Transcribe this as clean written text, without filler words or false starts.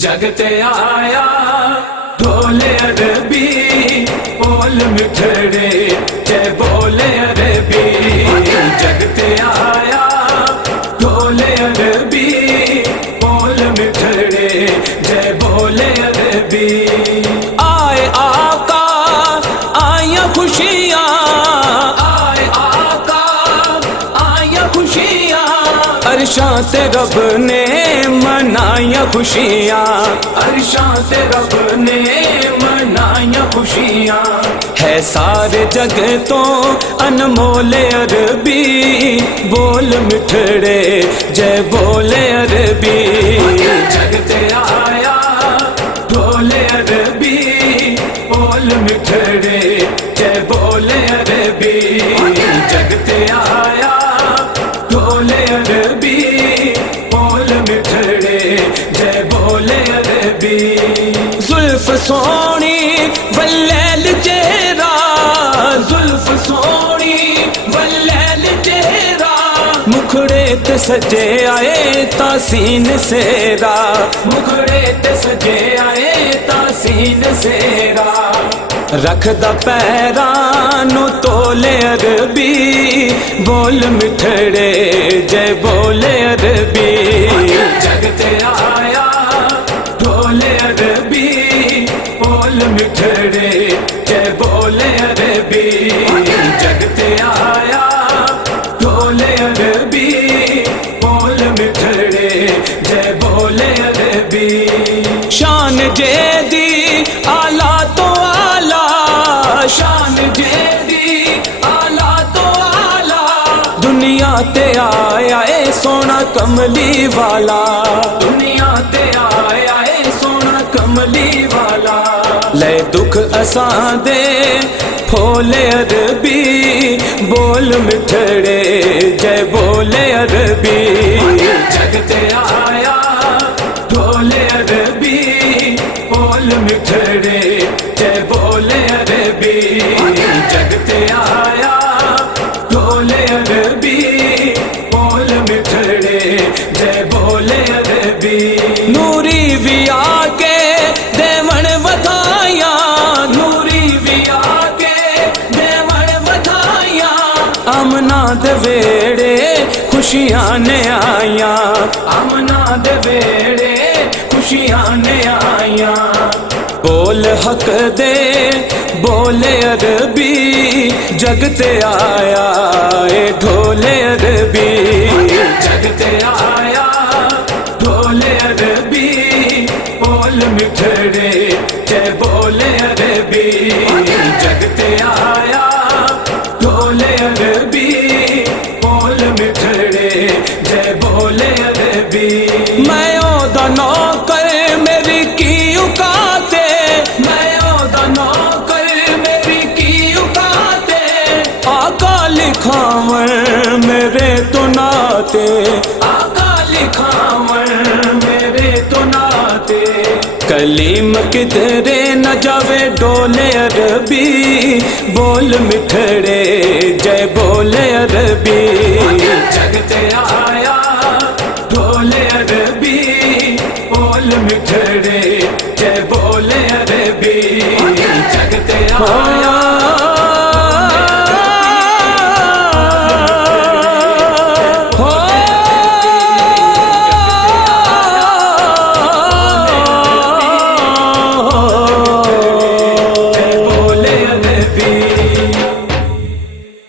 جگتے آیا ڈھولے عربی بول مٹھڑے جے بولے عربی جگتے آیا ڈھولے عربی بول مٹھڑے جے بولے عربی آئے آقا آیا خوشیاں آئے آقا آیا خوشیاں عرشاں تے رب نے منائیاں خوشیاں عرشاں تے رب نے منائیاں خوشیاں ہے سارے جگ تو انمول عربی بول مٹھڑے جے بولے عربی جگتے آیا ڈھولے عربی بول مٹھڑے جے بولے عربی جگتے آیا ڈھولے عربی بول مٹھڑے جے بولے عربی زلف سونی واللیل چہرہ زلف سونی واللیل چہرہ مکھڑے تے سجے آئے تاسین سیرا مکھڑے تے سجے آئے تاسین سیرا رکھ دا پیرانو تولے عربی بول مٹھڑے جے بولے عربی جگتے آیا ڈھولے عربی بول مٹھڑے جے بولے عربی جگتے آیا ڈھولے عربی بول مٹھڑے جے بولے عربی شان جے دی آلہ تو شان جے دی آلہ تو آلہ دنیا تے آیا اے سونا کملی والا دنیا تے آیا اے سونا کملی والا لے دکھ اساں دے پھولے عربی بول مٹھڑے جے بولے عربی جگتے آیا ڈھولے عربی بول مٹھڑے جے بولے عربی جگتے آیا ڈھولے عربی بول مٹھڑے جے بولے عربی نوری بھی آ کے دیون ودھائیاں نوری بھی آ کے دیون ودھائیاں آمنہ دے ویڑے خوشیاں نے آئیاں آمنہ دے ویڑے خوشیاں نے آئیاں بول حق دے بولے عربی جگتے آیا اے ڈھولے عربی جگتے آیا ڈھولے عربی بول مٹھڑے جے بولے عربی جگتے آیا ڈھولے عربی بول مٹھڑے جے بولے عربی میں اودا نوکر میری کی اوقاتے میں اودا نوکر میری کی اوقاتے آقا لکھاون میرے تو ناتے آقا لکھاون میرے تو ناتے کلیم کدھرے نہ جاوے ڈولے عربی بول مٹھڑے جے بولے عربی جگتے آیا ڈھولے عربی بول مٹھڑے جے بولے عربی جگتے آیا